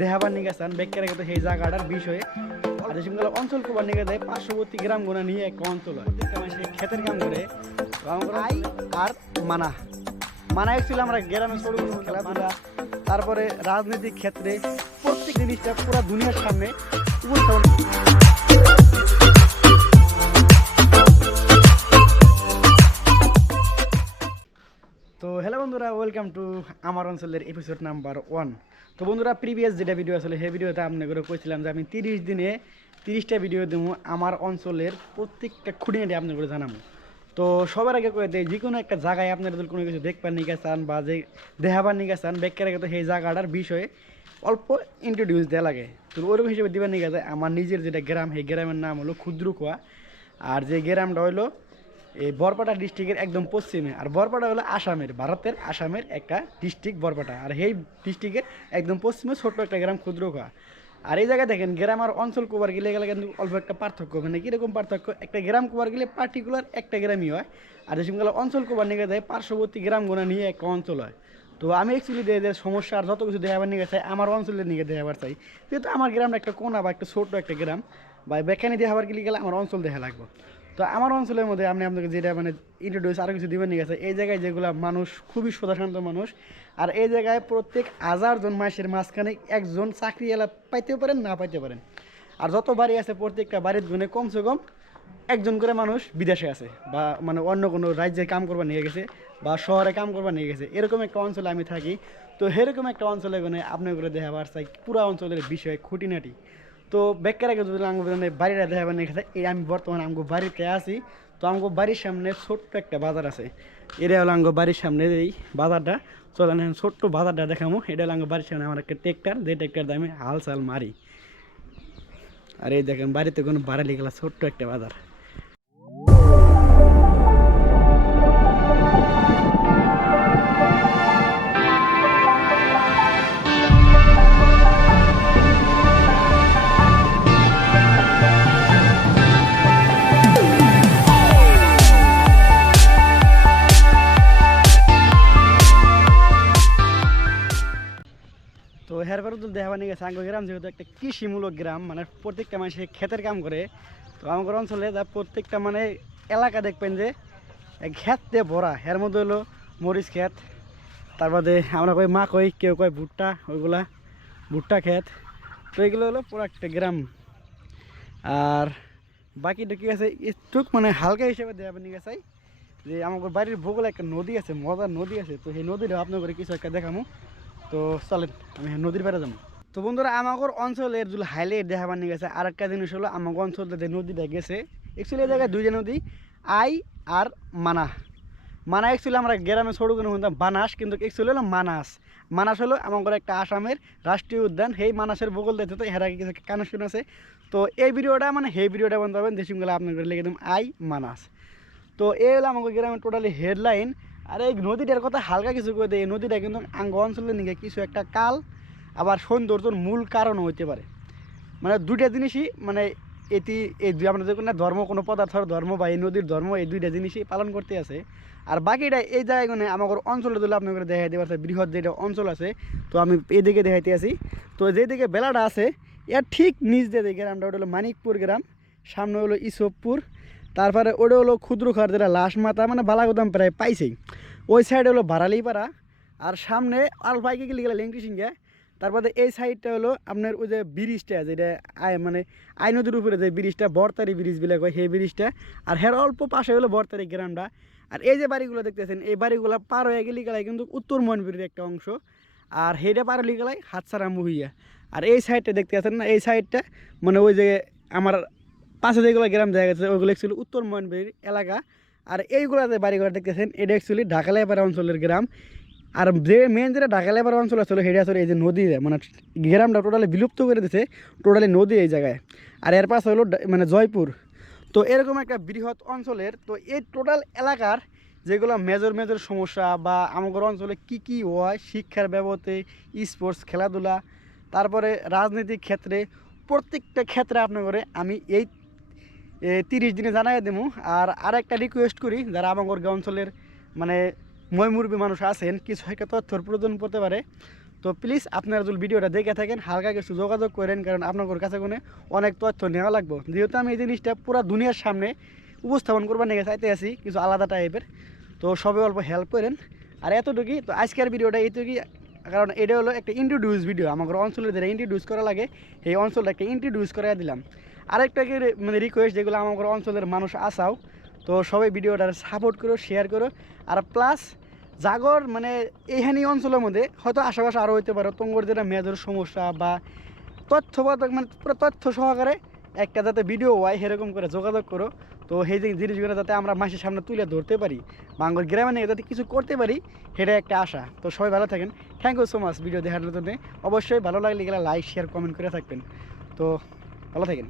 দেহাবার নিয়ে গেছেন বেকার গেছে সেই জায়গাটার বিষয়ে আর যেসব অঞ্চল কুবার নিয়ে যায় পার্শ্ববর্তী গ্রামগুলো নিয়ে একটা অঞ্চল হয় সে ক্ষেতের কাম করে আর মানা মানা অ্যাকচুয়ালি আমরা গ্রামে ছোট খেলাধুলা তারপরে রাজনৈতিক ক্ষেত্রে প্রত্যেক জিনিসটা পুরো দুনিয়ার সামনে তো হ্যালো বন্ধুরা, ওয়েলকাম টু আমার অঞ্চলের এপিসোড নাম্বার 1। তো বন্ধুরা, প্রিভিয়াস যেটা ভিডিও আসলে সেই ভিডিওতে আপনাদের কইছিলাম যে আমি 30 দিনে 30টা ভিডিও দেবো আমার অঞ্চলের প্রত্যেকটা খুঁটিনাটি আপনাদের জানাবো। তো সবার আগে কয়ে দেয় যে কোনো একটা জায়গায় আপনারা যদি কোনো কিছু দেখবার নিয়ে চান বা যে দেখাবার নিয়ে চান বেকার তো সেই জায়গাটার বিষয়ে অল্প ইন্ট্রোডিউস দেওয়া লাগে। তো ওরকম হিসেবে দিবার নিয়ে গেছে আমার নিজের যেটা গ্রাম, সেই গ্রামের নাম হলো ক্ষুদ্রকুয়া। আর যে গ্রামটা হলো এই বরপাটা ডিস্ট্রিক্টের একদম পশ্চিমে। আর বরপাটা হলো আসামের, ভারতের আসামের একটা ডিস্ট্রিক্ট বরপাটা। আর সেই ডিস্ট্রিক্টের একদম পশ্চিমে ছোট্ট একটা গ্রাম ক্ষুদ্রকুয়া। আর এই জায়গায় দেখেন গ্রাম আর অঞ্চল কুবার গেলে কিন্তু অল্প একটা পার্থক্য, মানে কীরকম পার্থক্য, একটা গ্রাম কুবার গেলে পার্টিকুলার একটা গ্রামই হয়, আর যেসব অঞ্চল কুবার নিয়ে যায় পার্শ্ববর্তী গ্রামগুলো নিয়ে একটা অঞ্চল হয়। তো আমি অ্যাকচুয়ালি যে সমস্যা আর যত কিছু দেখাবার নিয়ে চাই আমার অঞ্চলের নিয়ে দেখাবার চাই, যেহেতু আমার গ্রামটা একটা কোনা বা একটা ছোট্ট একটা গ্রাম বা বেখানি দেখাবার গেলে আমার অঞ্চল দেখা লাগবে। তো আমার অঞ্চলের মধ্যে আপনি আপনাকে যেটা মানে ইন্ট্রোডিউস আরও কিছু দিবেন নিয়ে গেছে, এই জায়গায় যেগুলো মানুষ খুবই সদাশান্ত মানুষ। আর এই জায়গায় প্রত্যেক 1000 জন মাসের মাঝখানে একজন চাকরিওয়ালা পাইতেও পারেন না পাইতে পারেন। আর যত বাড়ি আছে প্রত্যেকটা বাড়ির গুণে কমসে কম একজন করে মানুষ বিদেশে আছে বা মানে অন্য কোনো রাজ্যে কাম করবার নিয়ে গেছে বা শহরে কাম করবার নিয়ে গেছে, এরকম একটা অঞ্চলে আমি থাকি। তো সেরকম একটা অঞ্চলে গুণে আপনার করে দেখাবার চাই পুরো অঞ্চলের বিষয় খুঁটিনাটি। তো বেকার আগে যদি আমগো বাড়িটা দেখাবার নিয়ে গেছে, এই আমি বর্তমানে আমগো বাড়িতে আছি। তো আমগো বাড়ির সামনে ছোট্ট একটা বাজার আছে, এটা হলো আমগো বাড়ির সামনে এই বাজারটা। চলেন ছোট্ট বাজারটা দেখামো। এটা হলো আমগো বাড়ির সামনে আমার একটা ট্রেক্টর, যে ট্রেক্টর দিয়ে আমি হাল চাল মারি। আর এই দেখেন বাড়িতে কোনো ভাড়া লিখলা ছোট্ট একটা বাজার। তো হেরবার তো দেখাবার নিয়ে গেছে আঙ্গ গ্রাম যেহেতু একটা কৃষিমূলক গ্রাম, মানে প্রত্যেকটা মানুষে ক্ষেতের কাম করে। তো আমার অঞ্চলে যা প্রত্যেকটা মানে এলাকা দেখবেন যে ক্ষেত দিয়ে ভরা, এর মধ্যে হলো মরিচ ক্ষেত, তারপরে আমরা কই মা কই, কেউ কয় ভুট্টা, ওইগুলা ভুট্টা ক্ষেত। তো এগুলো হলো পুরো একটা গ্রাম। আর বাকিটা কি আছে একটু মানে হালকা হিসেবে দেখাবার নিয়ে গেছে যে আমার বাড়ির ভূগোলে একটা নদী আছে, মজার নদী আছে। তো সেই নদীটা আপনার করে কিছু একটা দেখামো। তো চলেন আমি নদীর পাড়ে যাবো। তো বন্ধুরা, আমাদের অঞ্চলের যদি হাইলাইট দেখাবার নিয়ে গেছে আর একটা জিনিস হলো আমাদের অঞ্চলে যে নদীটা গেছে, অ্যাকচুয়ালি এই জায়গায় দুইটা নদী, আই আর মানা। মানা অ্যাকচুয়ালি আমরা গ্রামে ছোটো কোনো শুনতাম বানাস, কিন্তু অ্যাকচুয়ালি হলো মানাস। মানাস হলো আমাদের একটা আসামের রাষ্ট্রীয় উদ্যান। সেই মানাসের ভূগোল দেখতে তো এর আগে কিছু কানেকশন আছে। তো এই ভিডিওটা মানে সেই ভিডিওটা বন্ধ পাবেন দেশগুলো আপনাদের লিখে দেবেন আই মানাস। তো এই হলো আমাদের গ্রামের টোটালি হেডলাইন। আর এই নদীটার কথা হালকা কিছু করে দেয়, এই নদীটা কিন্তু আঙ্গ অঞ্চলের নিকে কিছু একটা কাল আবার সৌন্দর্যর মূল কারণও হইতে পারে। মানে দুইটা জিনিসই মানে এটি এই আমরা যে কোনো ধর্ম, কোনো পদার্থের ধর্ম বা এই নদীর ধর্ম, এই দুইটা জিনিসই পালন করতে আছে। আর বাকিটা এই জায়গায় আমাদের অঞ্চলে দিলে আপনাদের দেখাইতে পারছে বৃহৎ যেটা অঞ্চল আছে। তো আমি এদিকে দেখাইতে আছি। তো যেদিকে বেলাটা আছে এর ঠিক নিচ দিয়ে গ্রামটা ওটা হলো মানিকপুর গ্রাম, সামনে হলো ইসবপুর, তারপরে ওটা হলো ক্ষুদ্রখার যেটা লাশ মাথা মানে বালাগুদাম প্রায় পাইছেই, ওই সাইডে হলো বারালিপাড়া। আর সামনে আলফাইকে গেলে গেলে লেংটি সিংহে। তারপরে এই সাইডটা হলো আপনার ওই যে ব্রিজটা যেটা মানে আই নদীর উপরে যে ব্রিজটা বরতারি ব্রিজ বলে কয়, সেই ব্রিজটা। আর হের অল্প পাশে হলো বরতারি গ্রামটা। আর এই যে বাড়িগুলো দেখতেছেন, এই বাড়িগুলো পার হয়ে গেলে গেলাই কিন্তু উত্তর মনপুরের একটা অংশ। আর সেইটা পার হলে গেলাই হাতসারা মুহিয়া। আর এই সাইডটা দেখতে আছেন না, এই সাইডটা মানে ওই যে আমার পাশে যেগুলো গ্রাম জায়গা আছে ওইগুলো অ্যাকচুয়ালি উত্তর মনপুরের এলাকা। আর এইগুলোতে বাড়িঘর দেখতেছেন এটা অ্যাকচুয়ালি ঢাকালিয়াপাড়া অঞ্চলের গ্রাম। আর যে মেন যেটা ঢাকালিয়াপাড়া অঞ্চল আসলে সেটা আসলে এই যে নদী, মানে গ্রামটা টোটালি বিলুপ্ত করে দিচ্ছে, টোটালি নদী এই জায়গায়। আর এর পাশে হলো মানে জয়পুর। তো এরকম একটা বৃহৎ অঞ্চলের তো এই টোটাল এলাকার যেগুলো মেজর মেজর সমস্যা বা আমাদের অঞ্চলে কি হয় শিক্ষার বাবদে, স্পোর্টস খেলাধুলা, তারপরে রাজনৈতিক ক্ষেত্রে, প্রত্যেকটা ক্ষেত্রে আপনার করে আমি এই 30 দিনে জানাই দেবো। আর একটা রিকোয়েস্ট করি, যারা আমাদের অঞ্চলের মানে ময়মুরবী মানুষ আছেন, কিছু একটা তথ্যর প্রয়োজন পড়তে পারে। তো প্লিজ আপনারা যদি ভিডিওটা দেখে থাকেন হালকা কিছু যোগাযোগ করেন, কারণ আপনাদের কাছে কোনো অনেক তথ্য নেওয়া লাগবে, যেহেতু আমি এই জিনিসটা পুরো দুনিয়ার সামনে উপস্থাপন করবার নিয়ে চাইতে আছি কিছু আলাদা টাইপের। তো সবাই অল্প হেল্প করেন। আর এতটুকুই, তো আজকের ভিডিওটা এইটুকুই, কারণ এটা হলো একটা ইন্ট্রোডিউস ভিডিও, আমাদের অঞ্চলে যারা ইন্ট্রোডিউস করা লাগে এই অঞ্চলটা একটা ইন্ট্রোডিউস করে দিলাম। আরেকটা কি মানে রিকোয়েস্ট, যেগুলো আমাদের অঞ্চলের মানুষ আসাও, তো সবাই ভিডিওটা সাপোর্ট করো, শেয়ার করো। আর প্লাস জাগর মানে এইখানি অঞ্চলের মধ্যে হয়তো আশেপাশে আরও হইতে পারে তোমার যেটা মেজর সমস্যা বা তথ্যবাদক মানে পুরো তথ্য সহকারে একটা যাতে ভিডিও হয় সেরকম করে যোগাযোগ করো। তো সেই জিনিসগুলো যাতে আমরা মাসের সামনে তুলে ধরতে পারি, বাঙ্গর গ্রামে নিয়ে যাতে কিছু করতে পারি, সেটা একটা আশা। তো সবাই ভালো থাকেন, thank you so much video দেখার জন্য। অবশ্যই ভালো লাগলে গেলে লাইক শেয়ার কমেন্ট করে থাকবেন। তো ভালো থাকেন।